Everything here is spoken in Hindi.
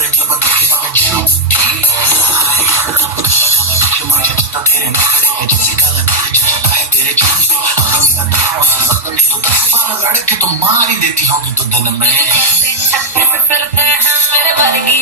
करे जब देखे हमें झूठी मुझे तो तेरे नखरे के जैसे गले में जचता है तेरे झूठ पे कभी बताओ नहीं तो 10-12 लड़के तो मार ही देती होगी तो दिन में छत्ते पे फिरते हैं मेरे वर्गी